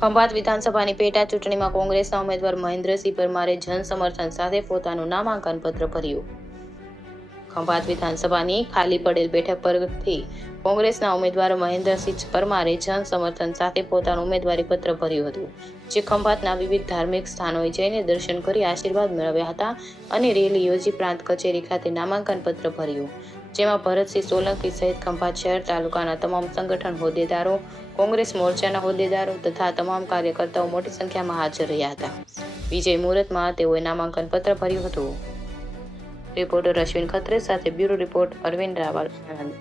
ખંભાત વિધાનસભાની પેટા ચૂંટણીમાં કોંગ્રેસના ઉમેદવાર મહેન્દ્રસિંહ પરમારે જનસમર્થન સાથે પોતાનું નામાંકન પત્ર ભર્યું. ખંભાત વિધાનસભાની ખાલી પડેલ બેઠક પરથી કોંગ્રેસના ઉમેદવાર મહેન્દ્રસિંહ પરમારે જનસમર્થન સાથે પોતાનું ઉમેદવારી પત્ર ભર્યું હતું, જે ખંભાતના વિવિધ ધાર્મિક સ્થાનોએ જઈને દર્શન કરી આશીર્વાદ મેળવ્યા હતા અને રેલી યોજી પ્રાંત કચેરી ખાતે નામાંકન પત્ર ભર્યું, જેમાં ભરતસિંહ સોલંકી સહિત ખંભાત શહેર તાલુકાના તમામ સંગઠન હોદ્દેદારો, કોંગ્રેસ મોરચાના હોદ્દેદારો તથા તમામ કાર્યકર્તાઓ મોટી સંખ્યામાં હાજર રહ્યા હતા. વિજય મુહૂર્તમાં તેઓએ નામાંકન પત્ર ભર્યું હતું. રિપોર્ટર અશ્વિન ખત્રે સાથે બ્યુરો રિપોર્ટ અરવિંદ રાવલ, આણંદ.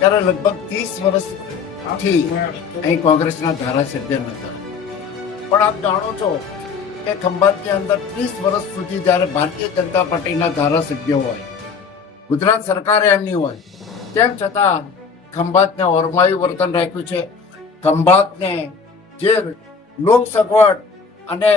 ત્યારે લગભગ 30 વર્ષથી અહીં કોંગ્રેસના ધારાસભ્ય નહોતા, પણ આપ જાણો છો કે ખંભાતની અંદર 30 વર્ષ સુધી જ્યારે ભારતીય જનતા પાર્ટીના ધારાસભ્યો હોય, ગુજરાત સરકારે એમની હોય, તેમ છતાં ખંભાતને ઓરમાયું વર્તન રાખ્યું છે. ખંભાતને જે લોક સગવડ અને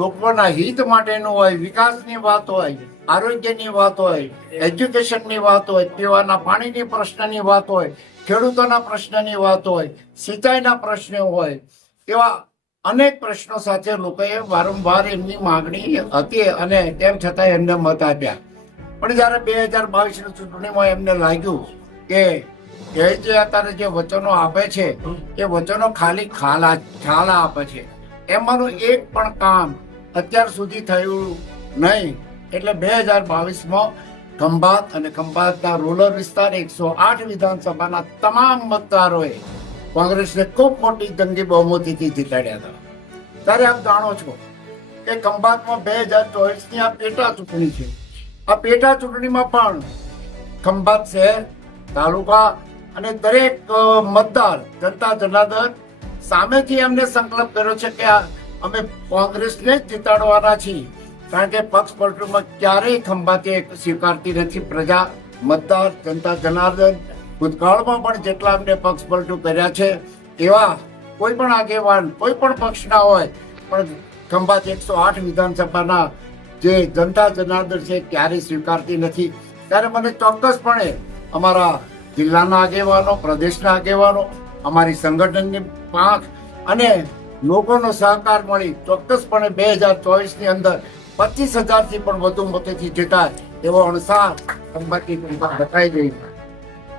લોકોના હિત માટેનું હોય, વિકાસની વાત હોય, આરોગ્યની વાત હોય, એજ્યુકેશનની વાત હોય, પીવાના પાણીની પ્રશ્નની વાત હોય, ખેડૂતોના પ્રશ્નની વાત હોય, સિંચાઈના પ્રશ્નો હોય, એવા અનેક પ્રશ્નો સાથે લોકોએ વારંવાર એમની માગણી હતી અને તેમ છતાં એમને મત આપ્યા. પણ જ્યારે 2022ની ચૂંટણીમાં એમને લાગ્યું કે એ જે અત્યારે જે વચનો આપે છે એ વચનો ખાલી ખ્યાલ આપે છે, એમાંનું એક પણ કામ અત્યાર સુધી થયું નહીં. એટલે 2022માં ખંભાત અને ખંભાતના રૂરલ વિસ્તાર 108 વિધાનસભાના તમામ મતદારોએ કોંગ્રેસને ખૂબ મોટી જંગી બહુમતીથી જીતાડ્યા હતા. ત્યારે આપ જાણો છો કે ખંભાતમાં 2024ની આ પેટા ચૂંટણી છે. આ પેટા ચૂંટણીમાં પણ ખંભાત શહેર, તાલુકા અને દરેક મતદાર જનતા જનાર્દન સામેથી એમને સંકલ્પ કર્યો છે કે અમે કોંગ્રેસને જ જીતાડવાના છીએ, કારણ કે પક્ષ પલટુમાં ક્યારેય ખંભાતે સ્વીકારતી નથી પ્રજા, મતદાર, જનતા જનાર્દન. ભૂતકાળમાં પણ જેટલા અમને પક્ષ પલટું કર્યા છે એવા કોઈ પણ આગેવાન કોઈ પણ પક્ષના હોય, પણ ખંભાત 108 વિધાનસભાના જે જનતા જનાર્દન છે ક્યારેય સ્વીકારતી નથી. ત્યારે મને ચોક્કસપણે અમારા જિલ્લાના આગેવાનો, પ્રદેશના આગેવાનો, અમારી સંગઠનની પાંખ અને લોકોનો સહકાર મળી ચોક્કસપણે 2024ની અંદર 25,000થી પણ વધુ મતોથી જીતાય એવો અણસાર ખંભાતની જનતા બતાવી રહી છે.